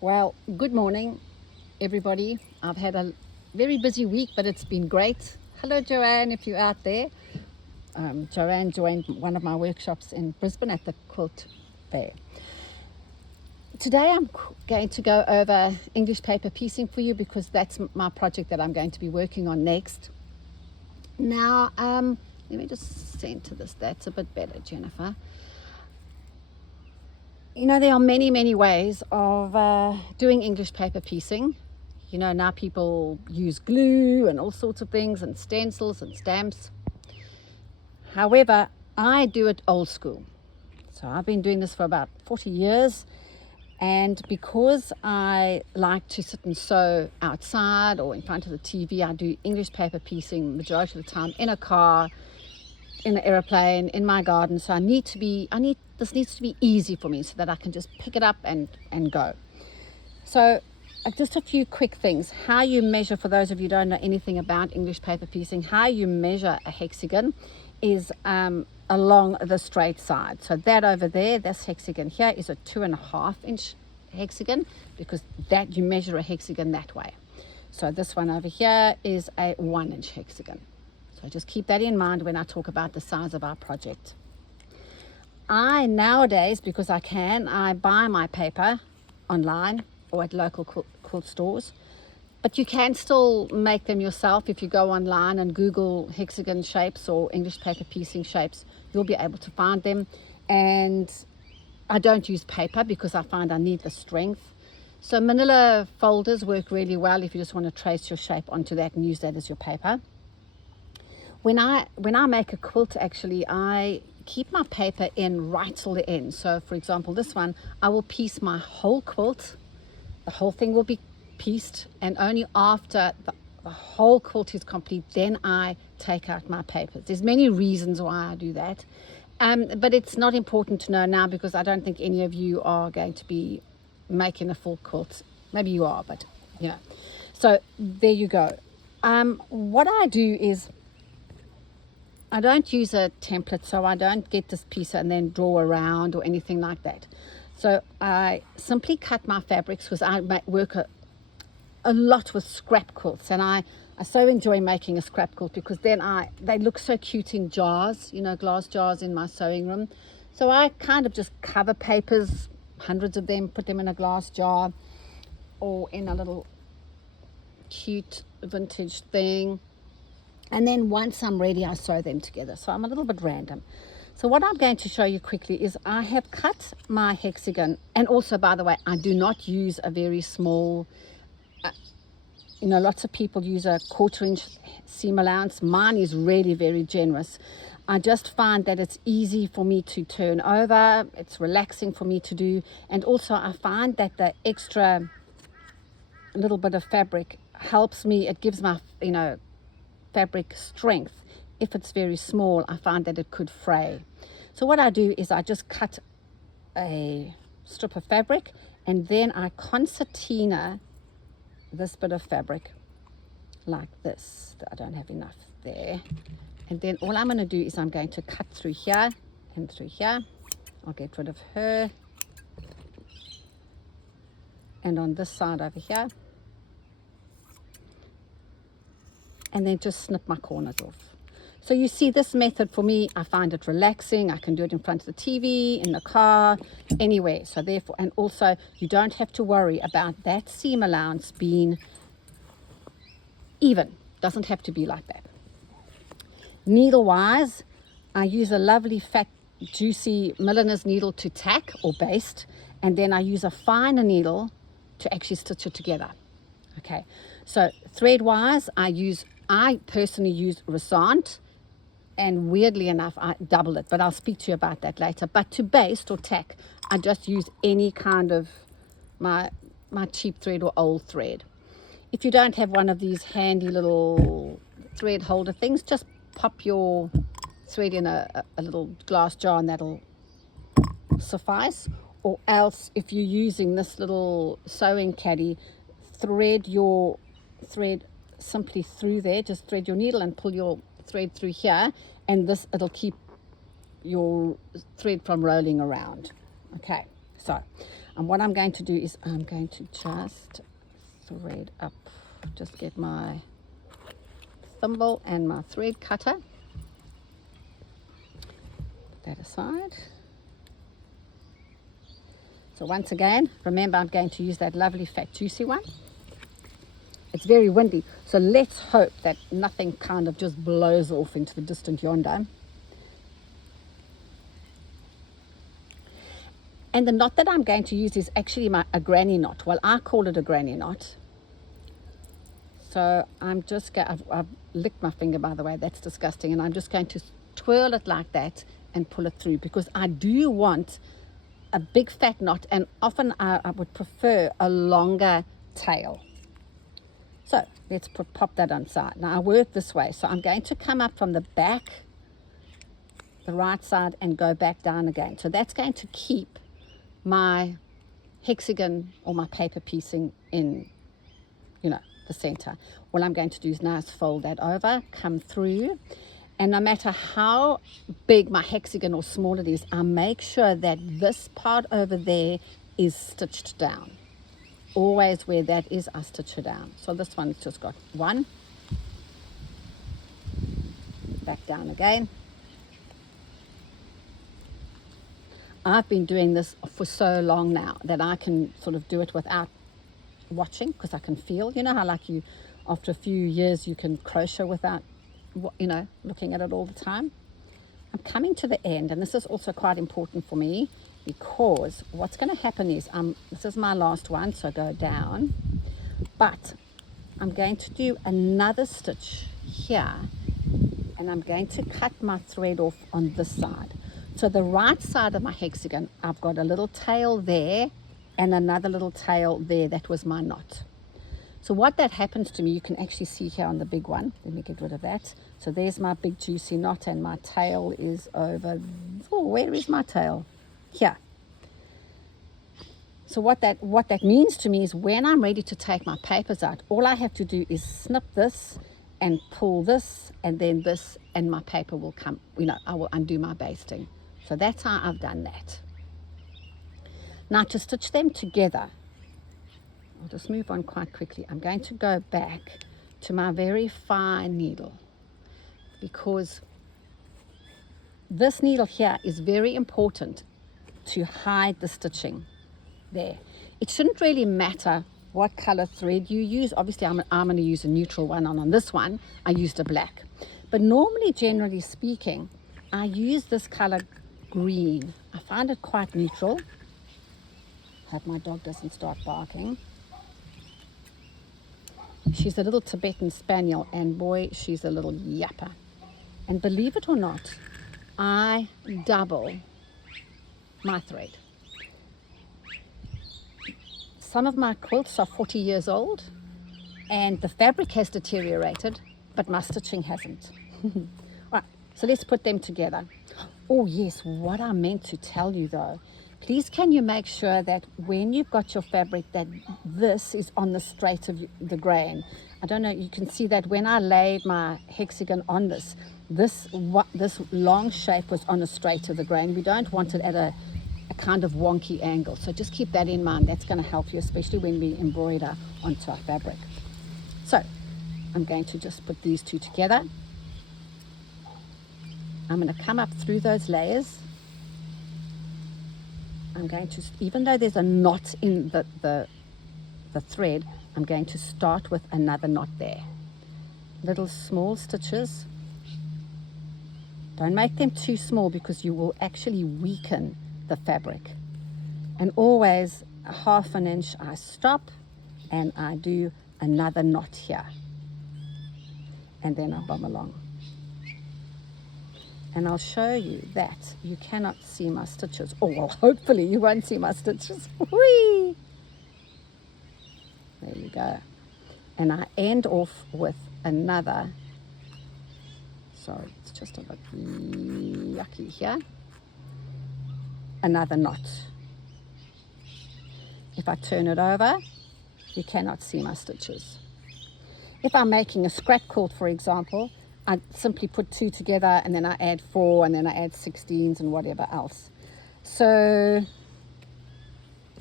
Well, good morning, everybody. I've had a very busy week, but it's been great. Hello, Joanne, if you're out there. Joanne joined one of my workshops in Brisbane at the Quilt Fair. Today I'm going to go over English paper piecing for you because that's my project that I'm going to be working on next. Now, let me just center this. That's a bit better, Jennifer. You know, there are many ways of doing English paper piecing. You know, now people use glue and all sorts of things and stencils and stamps. However, I do it old school. So I've been doing this for about 40 years. And because I like to sit and sew outside or in front of the TV, I do English paper piecing majority of the time in a car, in an airplane, in my garden. So this needs to be easy for me so that I can just pick it up and go. So just a few quick things. How you measure, for those of you who don't know anything about English paper piecing, how you measure a hexagon is along the straight side. So that over there, this hexagon here is a 2.5 inch hexagon because that you measure a hexagon that way. So this one over here is a 1 inch hexagon. So just keep that in mind when I talk about the size of our project. I nowadays, because I buy my paper online or at local quilt stores, but you can still make them yourself. If you go online and Google hexagon shapes or English paper piecing shapes, you'll be able to find them. And I don't use paper because I find I need the strength. So manila folders work really well if you just want to trace your shape onto that and use that as your paper. When I make a quilt, actually, I keep my paper in right till the end. So for example, this one, I will piece my whole quilt. The whole thing will be pieced, and only after the whole quilt is complete, then I take out my papers. There's many reasons why I do that. But it's not important to know now because I don't think any of you are going to be making a full quilt. Maybe you are, but yeah. So there you go. What I do is I don't use a template, so I don't get this piece and then draw around or anything like that. So I simply cut my fabrics because I work a lot with scrap quilts, and I so enjoy making a scrap quilt because then they look so cute in jars, you know, glass jars in my sewing room. So I kind of just cover papers, hundreds of them, put them in a glass jar or in a little cute vintage thing. And then once I'm ready, I sew them together. So I'm a little bit random. So what I'm going to show you quickly is I have cut my hexagon. And also, by the way, I do not use a very small, lots of people use a 1/4 inch seam allowance. Mine is really very generous. I just find that it's easy for me to turn over. It's relaxing for me to do. And also I find that the extra little bit of fabric helps me. It gives my, fabric strength. If it's very small, I find that it could fray. So what I do is I just cut a strip of fabric and then I concertina this bit of fabric like this. I don't have enough there. And then all I'm going to do is I'm going to cut through here and through here. I'll get rid of her. And on this side over here. And then just snip my corners off. So you see, this method for me, I find it relaxing. I can do it in front of the TV, in the car, anywhere. So therefore, and also you don't have to worry about that seam allowance being even. Doesn't have to be like that. Needle wise, I use a lovely fat juicy milliner's needle to tack or baste, and then I use a finer needle to actually stitch it together. Okay, so thread wise, I personally use Resant, and weirdly enough I double it, but I'll speak to you about that later. But to baste or tack, I just use any kind of my cheap thread or old thread. If you don't have one of these handy little thread holder things, just pop your thread in a little glass jar and that'll suffice. Or else, if you're using this little sewing caddy, thread your thread simply through there. Just thread your needle and pull your thread through here, and it'll keep your thread from rolling around. Okay, so And what I'm going to do is I'm going to just thread up, just get my thimble and my thread cutter. Put that aside. So once again, remember I'm going to use that lovely fat juicy one. It's very windy, so let's hope that nothing kind of just blows off into the distant yonder. And the knot that I'm going to use is actually a granny knot. Well, I call it a granny knot. So I'm just going, I've licked my finger, by the way, that's disgusting. And I'm just going to twirl it like that and pull it through, because I do want a big fat knot, and often I would prefer a longer tail. So let's pop that on side. Now I work this way. So I'm going to come up from the back, the right side, and go back down again. So that's going to keep my hexagon or my paper piecing in, the center. What I'm going to do is now is fold that over, come through, and no matter how big my hexagon or small it is, I make sure that this part over there is stitched down. Always where that is, I stitch it down. So this one's just got one, back down again. I've been doing this for so long now that I can sort of do it without watching, because I can feel, how like you, after a few years, you can crochet without, looking at it all the time. I'm coming to the end, and this is also quite important for me, because what's going to happen is, this is my last one, so go down, but I'm going to do another stitch here, and I'm going to cut my thread off on this side. So the right side of my hexagon, I've got a little tail there and another little tail there. That was my knot. So what that happens to me, you can actually see here on the big one. Let me get rid of that. So there's my big juicy knot, and my tail is over. Oh, where is my tail? Here. So what that means to me is, when I'm ready to take my papers out, all I have to do is snip this and pull this, and then this, and my paper will come, I will undo my basting. So that's how I've done that. Now to stitch them together, I'll just move on quite quickly. I'm going to go back to my very fine needle, because this needle here is very important to hide the stitching there. It shouldn't really matter what color thread you use. Obviously I'm going to use a neutral one, and on this one I used a black, but normally, generally speaking, I use this color green. I find it quite neutral. Hope my dog doesn't start barking. She's a little Tibetan Spaniel, and boy, she's a little yapper. And believe it or not, I double my thread. Some of my quilts are 40 years old, and the fabric has deteriorated, but my stitching hasn't. All right, so let's put them together. Oh yes, what I meant to tell you though, please can you make sure that when you've got your fabric, that this is on the straight of the grain. I don't know, you can see that when I laid my hexagon on this long shape was on the straight of the grain. We don't want it at a kind of wonky angle. So just keep that in mind. That's going to help you, especially when we embroider onto our fabric. So I'm going to just put these two together. I'm going to come up through those layers. I'm going to, even though there's a knot in the thread, I'm going to start with another knot there. Little small stitches. Don't make them too small, because you will actually weaken the fabric. And always a half an inch I stop, and I do another knot here, and then I bum along. And I'll show you that you cannot see my stitches. Oh, well, hopefully you won't see my stitches. Whee! There you go. And I end off with another, sorry, it's just a bit yucky here, another knot. If I turn it over, you cannot see my stitches. If I'm making a scrap quilt, for example, I simply put 2 together, and then I add 4, and then I add 16s and whatever else. So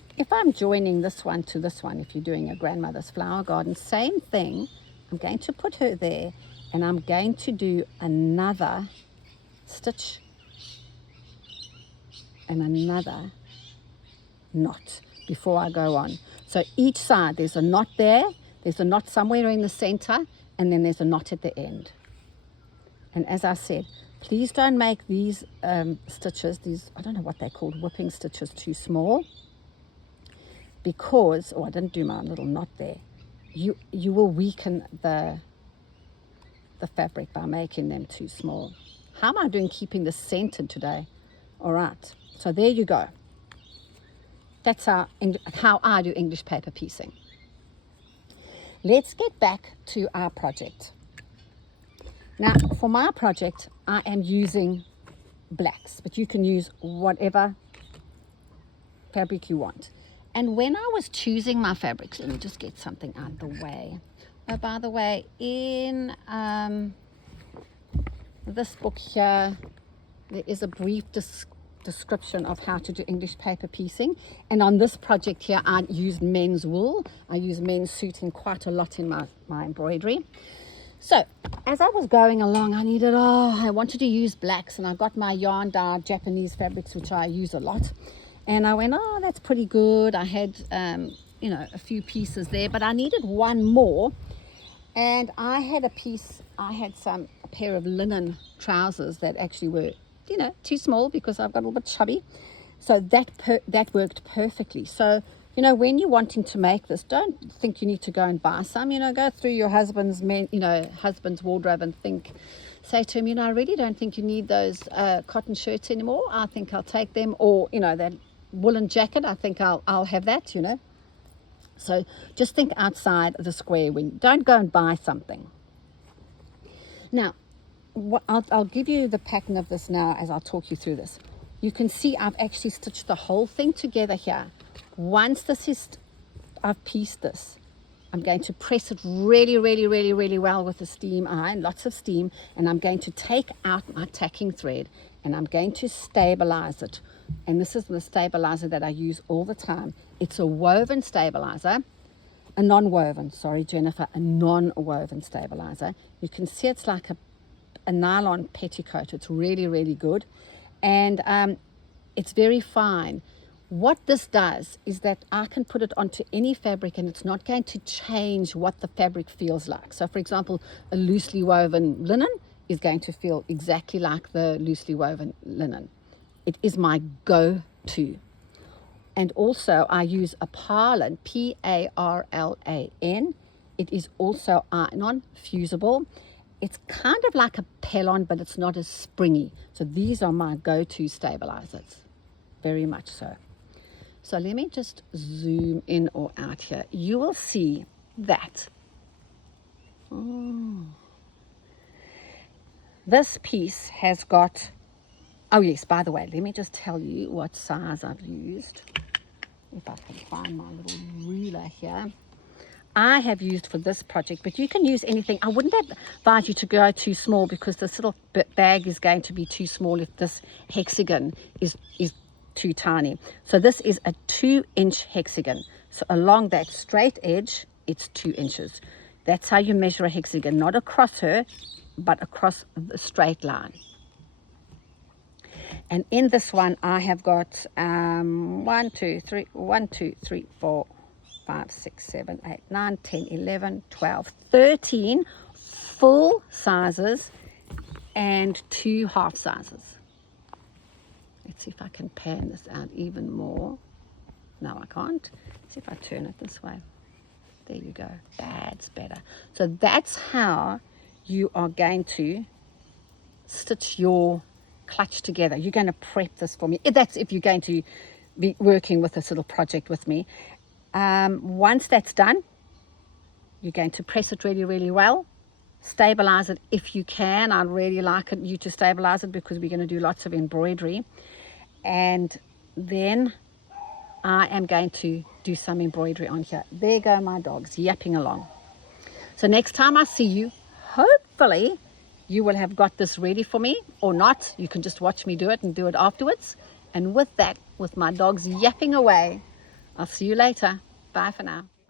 if I'm joining this one to this one, if you're doing a grandmother's flower garden, same thing. I'm going to put her there, and I'm going to do another stitch and another knot before I go on. So each side, there's a knot there, there's a knot somewhere in the center, and then there's a knot at the end. And as I said, please don't make these stitches, these, I don't know what they're called, whipping stitches, too small, because, oh, I didn't do my little knot there. You will weaken the fabric by making them too small. How am I doing keeping this centered today? All right, so there you go. That's how I do English paper piecing. Let's get back to our project. Now, for my project, I am using blacks, but you can use whatever fabric you want. And when I was choosing my fabrics, let me just get something out of the way. Oh, by the way, in this book here, there is a brief description of how to do English paper piecing. And on this project here, I used men's wool. I use men's suiting quite a lot in my embroidery. So as I was going along, I wanted to use blacks, and I got my yarn dyed Japanese fabrics, which I use a lot. And I went, oh, that's pretty good. I had, a few pieces there, but I needed one more. And I had a pair of linen trousers that actually were, too small because I've got a little bit chubby. So that worked perfectly. So, when you're wanting to make this, don't think you need to go and buy some. Go through your husband's wardrobe and say to him, I really don't think you need those cotton shirts anymore. I think I'll take them. Or, that woolen jacket, I think I'll have that, So just think outside the square. Don't go and buy something. Now, I'll give you the pattern of this now as I'll talk you through this. You can see I've actually stitched the whole thing together here. Once I've pieced this, I'm going to press it really, really, really, really well with a steam iron, lots of steam, and I'm going to take out my tacking thread and I'm going to stabilize it. And this is the stabilizer that I use all the time. It's a woven stabilizer, a non-woven, sorry Jennifer, a non-woven stabilizer. You can see it's like a nylon petticoat. It's really, really good. And it's very fine. What this does is that I can put it onto any fabric and it's not going to change what the fabric feels like. So for example, a loosely woven linen is going to feel exactly like the loosely woven linen. It is my go-to. And also I use a Parlan, P-A-R-L-A-N. It is also iron-on fusible. It's kind of like a Parlan, but it's not as springy. So these are my go-to stabilizers, very much so. So let me just zoom in or out here. You will see that this piece has got, oh yes, by the way, let me just tell you what size I've used. If I can find my little ruler here. I have used for this project, but you can use anything. I wouldn't advise you to go too small because this little bag is going to be too small if this hexagon is too tiny. So this is a 2-inch hexagon. So along that straight edge, it's 2 inches. That's how you measure a hexagon, not across her, but across the straight line. And in this one, I have got 1, 2, 3, 4, 5, 6, 7, 8, 9, 10, 11, 12, 13 full sizes and 2 half sizes. Let's see if I can pan this out even more. No, I can't. Let's see if I turn it this way. There you go. That's better. So that's how you are going to stitch your clutch together. You're going to prep this for me. That's if you're going to be working with this little project with me. Once that's done, you're going to press it really, really well. Stabilize it if you can. I'd really like you to stabilize it because we're going to do lots of embroidery. And then I am going to do some embroidery on here. There go my dogs yapping along. So next time I see you, hopefully you will have got this ready for me, or not. You can just watch me do it and do it afterwards. And with that, with my dogs yapping away, I'll see you later. Bye for now.